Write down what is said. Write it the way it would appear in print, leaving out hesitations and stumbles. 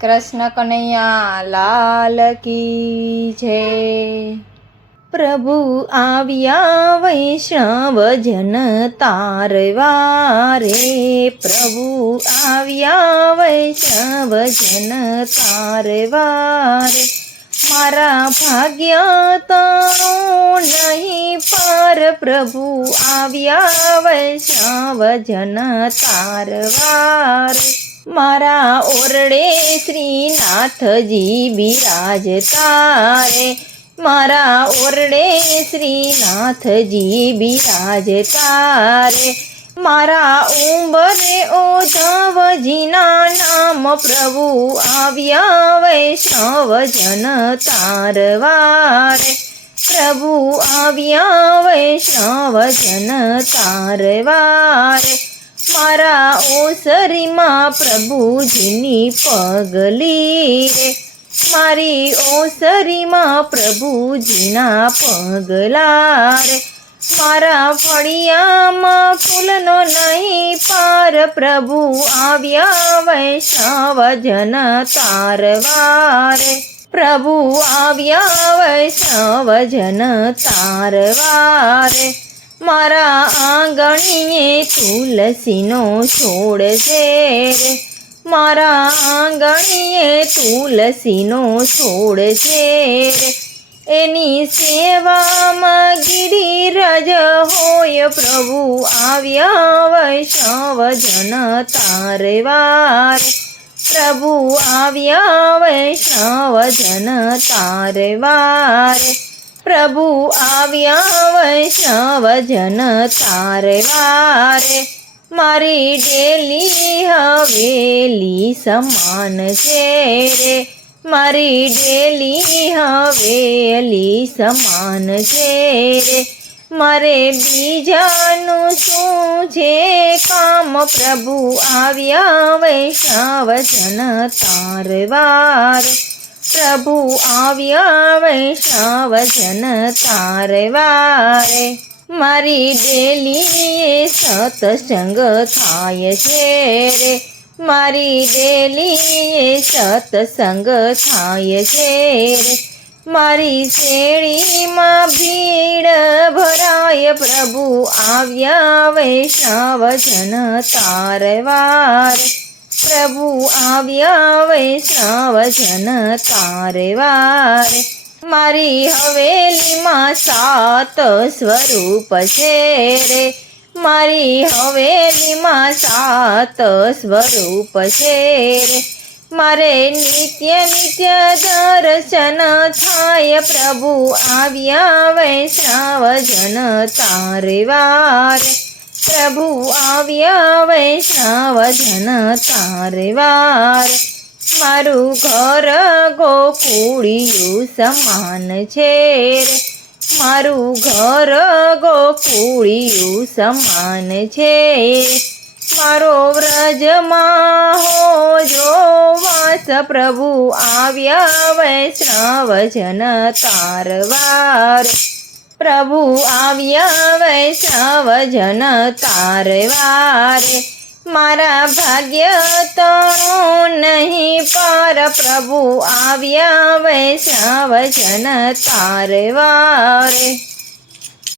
कृष्ण कन्हैया लाल की जय। प्रभु आव्या वैष्णव जन तारवारे, प्रभु आव्या वैष्णव जन तारवारे। मारा भाग्य तारो नहीं पार, प्रभु आव्या वैष्णव जन तारवारे। मारा ओरडे श्रीनाथजी बिराजता रे, मारा ओरडे श्रीनाथजी बिराजता रे। मारा उंबरे उद्धवजीना नाम, प्रभु आव्या वैष्णव जन तारवारे, प्रभु आव्या वैष्णव जन तारवारे। मारा ओसरी मां प्रभुजीनी पगली रे, मारी ओसरी मां प्रभुजीना पगला रे। मारा फळियामां फूलनो नहीं पार, प्रभु आव्या वैष्णव जन तारवारे, प्रभु आव्या वैष्णव जन तारवारे। मारा आंगणीए तुलसीनो छोड़ छे रे, मारा आंगणीए तुलसीनो छोड़ छे रे। एनी सेवामां गिरिराज होय, प्रभु आव्या वैष्णव जन तारवारे, प्रभु आव्या वैष्णव जन तारवारे। प्रभु आव्या वैष्णव जन तारवारे। मारी डेली हवेली समान छे रे, मारी डेली हवेली समान छे रे। मारे बीजानु शुं छे काम, प्रभु आव्या वैष्णव जन तारवारे, प्रभु आव्या वैष्णव जन तारवारे। मारी डेली सत्संग थाय छे रे, मारी डेली सत्संग थाय छे रे। मारी शेळीमां भीड़ भराय, प्रभु आव्या वैष्णव जन तारवारे, प्रभु आव्या वैष्णव जन तारवारे। मारी हवेलीमां सात स्वरूप छे रे, मारी हवेलीमां सात स्वरूप छे रे। मारे नित्य नित्य दर्शन थाय, प्रभु आव्या वैष्णव जन तारवारे, प्रभु आव्या वैष्णव जन तारवारे। मारू घर गोकुळियु समान छे रे, मारू घर गोकुळियु समान छे। मारो व्रजमां हो जो वास, प्रभु आव्या वैष्णव जन तारवारे, प्रभु आव्या वैष्णव जन तारवारे। मारा भाग्य तणो नहीं पार, प्रभु आव्या वैष्णव जन तारवारे।